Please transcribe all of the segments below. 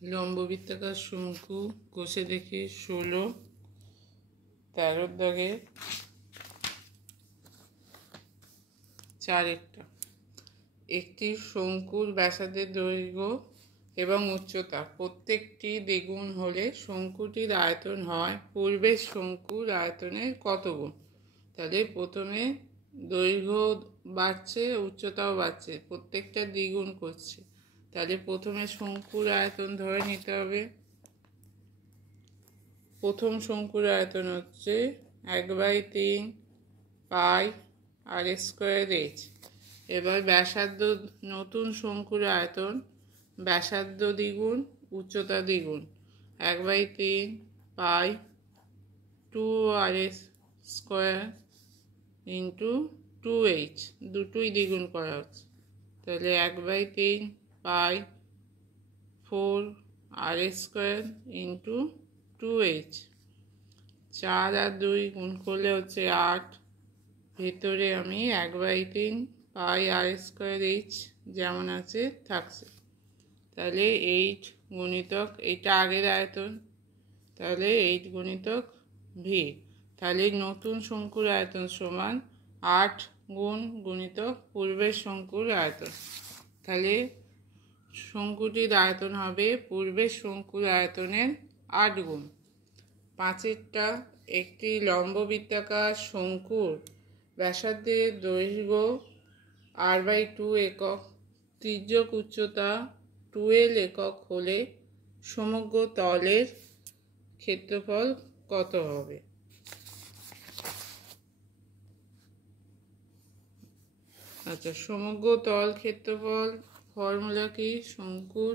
লম্ববৃত্তাকার শঙ্কু কষে দেখি 16 13 দাগে 4 একটা একটি শঙ্কুর ব্যাসার্ধের দৈর্ঘ্য এবং উচ্চতা প্রত্যেকটি দ্বিগুণ হলে শঙ্কুটির আয়তন হয় পূর্বের শঙ্কুর আয়তনের কত গুণ। তাহলে প্রথমে দৈর্ঘ্য বাড়ছে, উচ্চতাও বাড়ছে, প্রত্যেকটা দ্বিগুণ করছে। তাহলে প্রথমে শঙ্কুর আয়তন ধরে নিতে হবে। প্রথম শঙ্কুর আয়তন হচ্ছে 1/3 পাই আর স্কোয়ার এইচ। এবার ব্যাসার্ধ, নতুন শঙ্কুর আয়তন ব্যাসার্ধ দ্বিগুণ উচ্চতা দ্বিগুণ 1/3 পাই 2r স্কোয়ার ইন্টু 2h, দুটোই দ্বিগুণ করা হচ্ছে। তাহলে 1/3 পাই 4r স্কোয়ার ইন্টু 2h, 4 আর 2 গুণ করলে হচ্ছে 8। ভেতরে আমি 1/3 পাই আর স্কোয়ার এইচ যেমন আছে থাকছে। তাহলে 8 গুণিতক, এইটা আগের আয়তন, তাহলে 8 গুণিতক ভি। তাহলে নতুন শঙ্কুর আয়তন সমান 8 গুণিতক পূর্বের শঙ্কুর আয়তন। তাহলে শঙ্কুটির আয়তন হবে পূর্বের শঙ্কুর আয়তনের 8 গুণ। 5টা একটি লম্ববৃত্তাকার শঙ্কুর ব্যাসার্ধের দৈর্ঘ্য r/2 একক, তির্যক উচ্চতা 12 একক হলে সমগ্র তলের ক্ষেত্রফল কত হবে। আচ্ছা, সমগ্র তল ক্ষেত্রফল ফর্মুলা কি? শঙ্কুর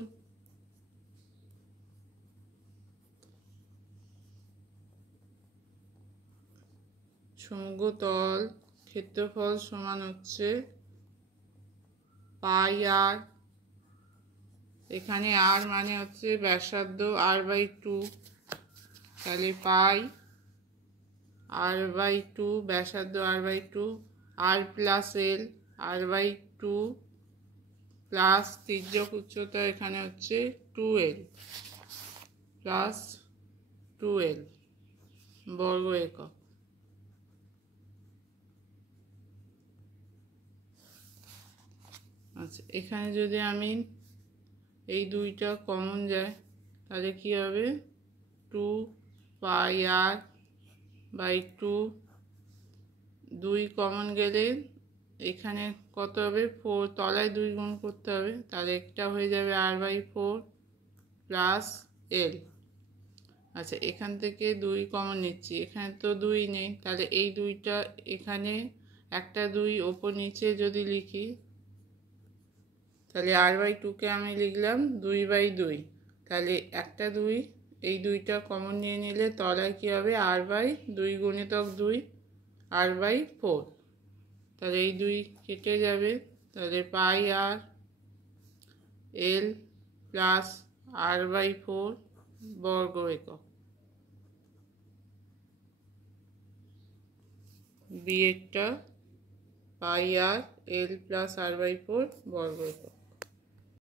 সমগ্র তল ক্ষেত্রফল সমান হচ্ছে পাই আর, এখানে আর মানে হচ্ছে ব্যাসার্ধ r/2, তাহলে পাই r/2 ব্যাসার্ধ r/2 আর প্লাস এল r/2 প্লাস তির্যক উচ্চতা এখানে হচ্ছে 2l প্লাস 2l বর্গ একক। আচ্ছা, এখানে যদি আমি এই দুইটা কমন যায় তাহলে কি হবে? 2 পাই আর বাই 2, 2 কমন গেলে এখানে কত হবে? 4, তলায় 2 গুণ করতে হবে, তাহলে একটা হয়ে যাবে r/4 প্লাস এল। আচ্ছা, এখান থেকে 2 কমন নিচ্ছি, এখানে তো 2 নেই, তাহলে এই দুইটা এখানে একটা 2 ওপর নিচে যদি লিখি তাহলে r/2কে আমি লিখলাম 2/2, তাহলে একটা 2, এই দুইটা কমন নিয়ে নিলে তলায় কী হবে? r/2 গুণিতক 2 r/4, তাহলে এই 2 কেটে যাবে, তাহলে পাই আর এল প্লাস r/4 বর্গ একক। বিয়েরটা পাই আর এল প্লাস r/4 বর্গ একক।